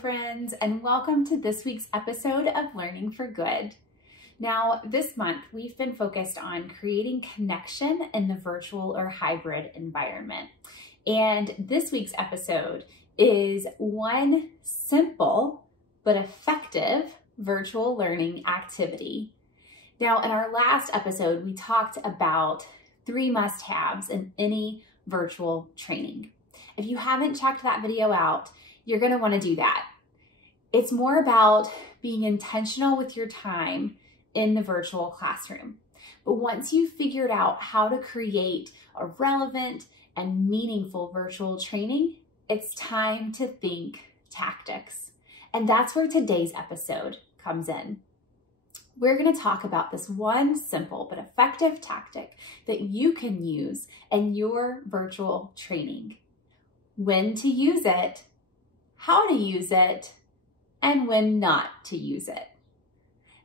friends, and welcome to this week's episode of Learning for Good. Now, this month, we've been focused on creating connection in the virtual or hybrid environment. And this week's episode is one simple but effective virtual learning activity. Now, in our last episode, we talked about 3 must-haves in any virtual training. If you haven't checked that video out, you're going to want to do that. It's more about being intentional with your time in the virtual classroom. But once you've figured out how to create a relevant and meaningful virtual training, it's time to think tactics. And that's where today's episode comes in. We're going to talk about this one simple but effective tactic that you can use in your virtual training. When to use it, how to use it, and when not to use it.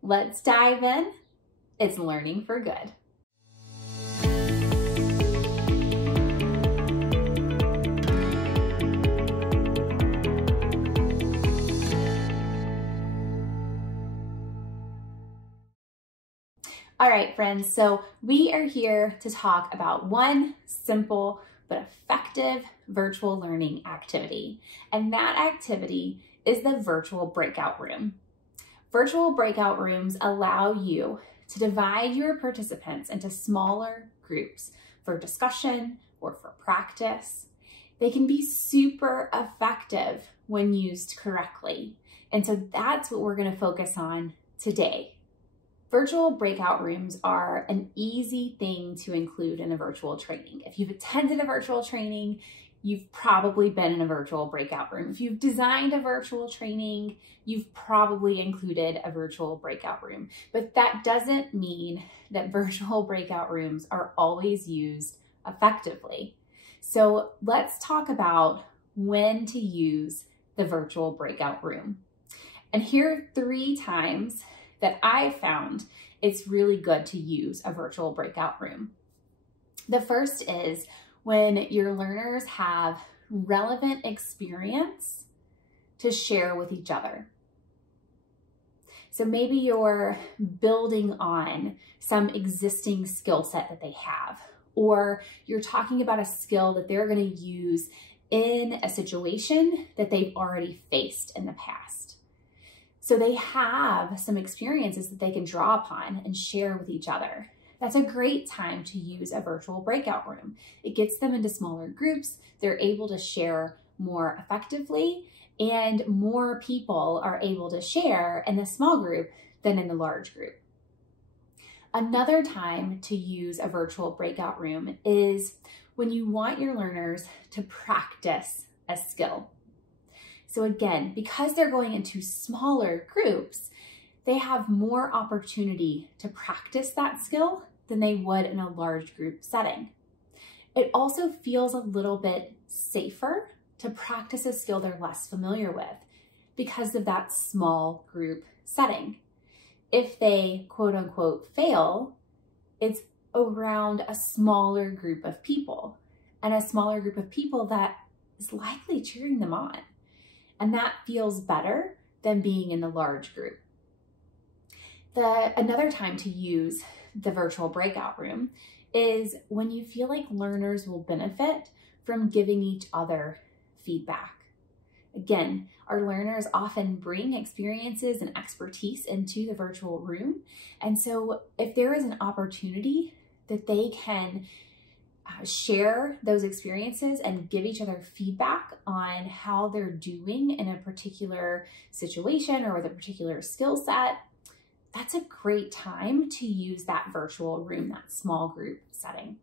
Let's dive in. It's Learning for Good. All right, friends, so we are here to talk about one simple but effective virtual learning activity. And that activity is the virtual breakout room. Virtual breakout rooms allow you to divide your participants into smaller groups for discussion or for practice. They can be super effective when used correctly. And so that's what we're going to focus on today. Virtual breakout rooms are an easy thing to include in a virtual training. If you've attended a virtual training, you've probably been in a virtual breakout room. If you've designed a virtual training, you've probably included a virtual breakout room. But that doesn't mean that virtual breakout rooms are always used effectively. So let's talk about when to use the virtual breakout room. And here are 3 times that I found it's really good to use a virtual breakout room. The first is when your learners have relevant experience to share with each other. So maybe you're building on some existing skill set that they have, or you're talking about a skill that they're going to use in a situation that they've already faced in the past. So they have some experiences that they can draw upon and share with each other. That's a great time to use a virtual breakout room. It gets them into smaller groups. They're able to share more effectively, and more people are able to share in the small group than in the large group. Another time to use a virtual breakout room is when you want your learners to practice a skill. So again, because they're going into smaller groups, they have more opportunity to practice that skill than they would in a large group setting. It also feels a little bit safer to practice a skill they're less familiar with because of that small group setting. If they quote unquote fail, it's around a smaller group of people, and a smaller group of people that is likely cheering them on. And that feels better than being in the large group. Another time to use the virtual breakout room is when you feel like learners will benefit from giving each other feedback. Again, our learners often bring experiences and expertise into the virtual room. And so if there is an opportunity that they can share those experiences and give each other feedback on how they're doing in a particular situation or with a particular skill set, that's a great time to use that virtual room, that small group setting.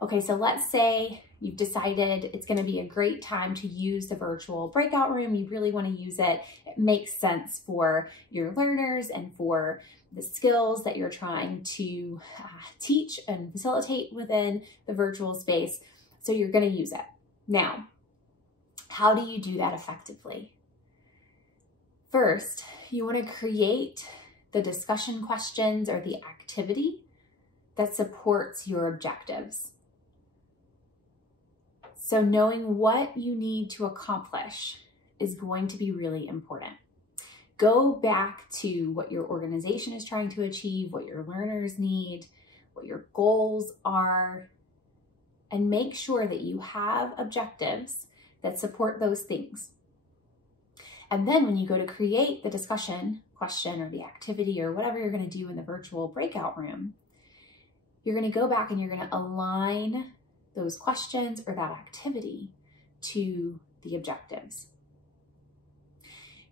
Okay, so let's say you've decided it's going to be a great time to use the virtual breakout room. You really want to use it. It makes sense for your learners and for the skills that you're trying to teach and facilitate within the virtual space. So you're going to use it. Now, how do you do that effectively? First, you want to create the discussion questions or the activity that supports your objectives. So knowing what you need to accomplish is going to be really important. Go back to what your organization is trying to achieve, what your learners need, what your goals are, and make sure that you have objectives that support those things. And then when you go to create the discussion question or the activity or whatever you're going to do in the virtual breakout room, you're going to go back and you're going to align those questions or that activity to the objectives.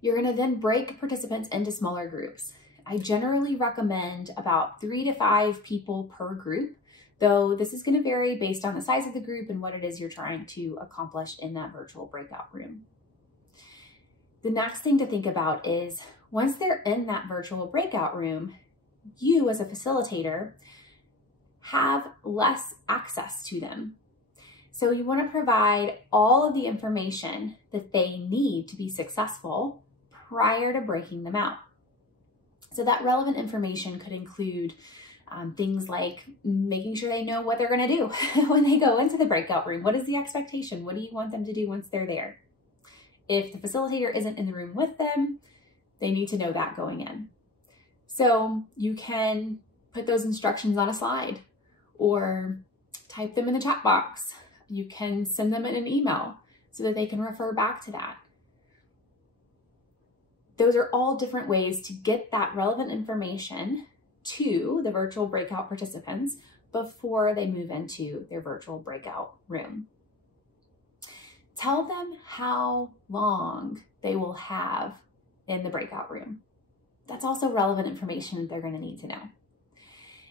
You're going to then break participants into smaller groups. I generally recommend about 3 to 5 people per group, though this is going to vary based on the size of the group and what it is you're trying to accomplish in that virtual breakout room. The next thing to think about is once they're in that virtual breakout room, you as a facilitator have less access to them. So you want to provide all of the information that they need to be successful prior to breaking them out. So that relevant information could include things like making sure they know what they're going to do when they go into the breakout room. What is the expectation? What do you want them to do once they're there? If the facilitator isn't in the room with them, they need to know that going in. So you can put those instructions on a slide or type them in the chat box. You can send them in an email so that they can refer back to that. Those are all different ways to get that relevant information to the virtual breakout participants before they move into their virtual breakout room. Tell them how long they will have in the breakout room. That's also relevant information that they're going to need to know.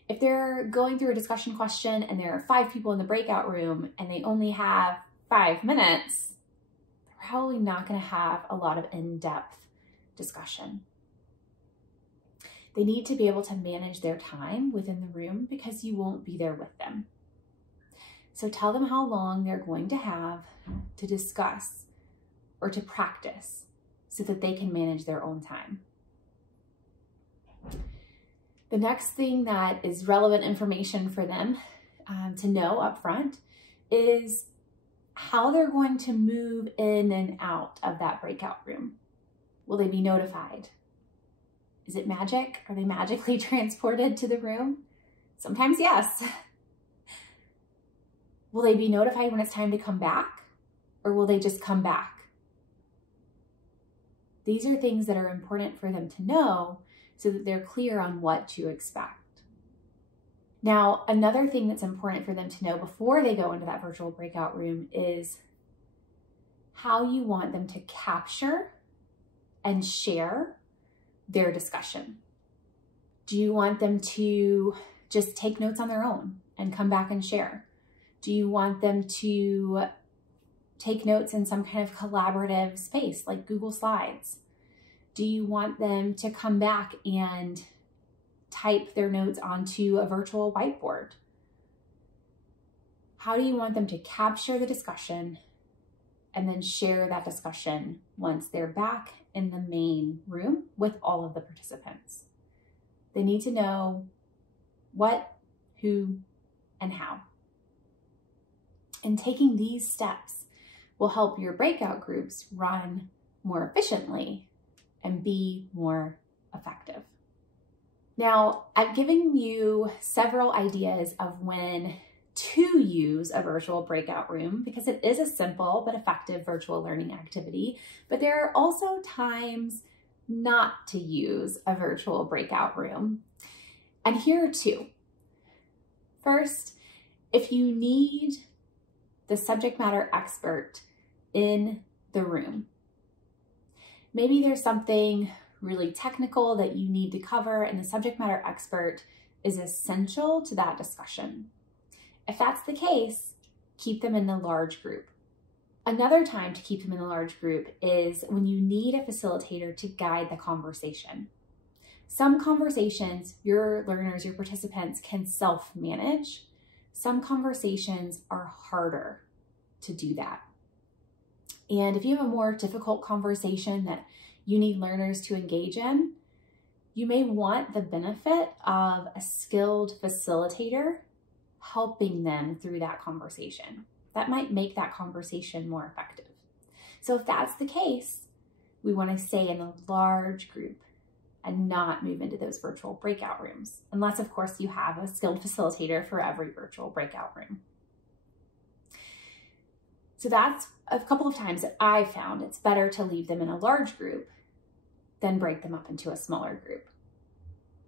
If they're going through a discussion question and there are 5 people in the breakout room and they only have 5 minutes, they're probably not going to have a lot of in-depth discussion. They need to be able to manage their time within the room because you won't be there with them. So tell them how long they're going to have to discuss or to practice so that they can manage their own time. The next thing that is relevant information for them to know up front is how they're going to move in and out of that breakout room. Will they be notified? Is it magic? Are they magically transported to the room? Sometimes yes. Will they be notified when it's time to come back, or will they just come back? These are things that are important for them to know so that they're clear on what to expect. Now, another thing that's important for them to know before they go into that virtual breakout room is how you want them to capture and share their discussion. Do you want them to just take notes on their own and come back and share? Do you want them to take notes in some kind of collaborative space like Google Slides? Do you want them to come back and type their notes onto a virtual whiteboard? How do you want them to capture the discussion and then share that discussion once they're back in the main room with all of the participants? They need to know what, who, and how. And taking these steps will help your breakout groups run more efficiently and be more effective. Now, I've given you several ideas of when to use a virtual breakout room because it is a simple but effective virtual learning activity, but there are also times not to use a virtual breakout room. And here are 2. First, if you need the subject matter expert in the room. Maybe there's something really technical that you need to cover and the subject matter expert is essential to that discussion. If that's the case, keep them in the large group. Another time to keep them in the large group is when you need a facilitator to guide the conversation. Some conversations, your learners, your participants can self-manage. Some conversations are harder to do that. And if you have a more difficult conversation that you need learners to engage in, you may want the benefit of a skilled facilitator helping them through that conversation. That might make that conversation more effective. So if that's the case, we want to stay in a large group and not move into those virtual breakout rooms, unless of course you have a skilled facilitator for every virtual breakout room. So that's a couple of times that I've found it's better to leave them in a large group than break them up into a smaller group.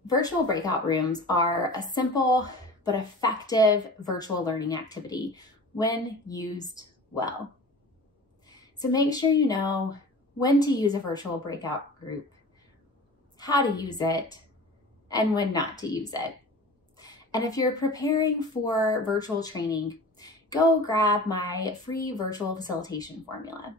Virtual breakout rooms are a simple but effective virtual learning activity when used well. So make sure you know when to use a virtual breakout group, how to use it, and when not to use it. And if you're preparing for virtual training, go grab my free virtual facilitation formula.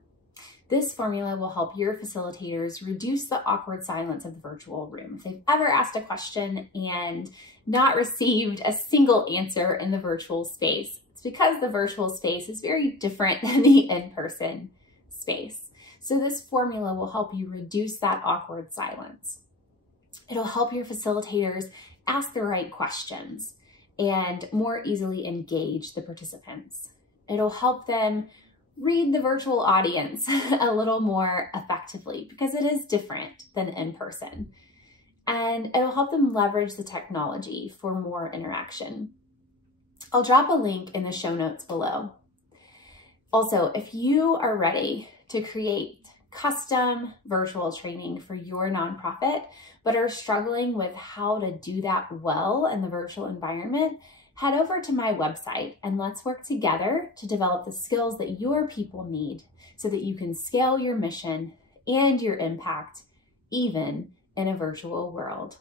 This formula will help your facilitators reduce the awkward silence of the virtual room. If they've ever asked a question and not received a single answer in the virtual space, it's because the virtual space is very different than the in-person space. So this formula will help you reduce that awkward silence. It'll help your facilitators ask the right questions and more easily engage the participants. It'll help them read the virtual audience a little more effectively because it is different than in person. And it'll help them leverage the technology for more interaction. I'll drop a link in the show notes below. Also, if you are ready to create custom virtual training for your nonprofit, but are struggling with how to do that well in the virtual environment, head over to my website and let's work together to develop the skills that your people need so that you can scale your mission and your impact even in a virtual world.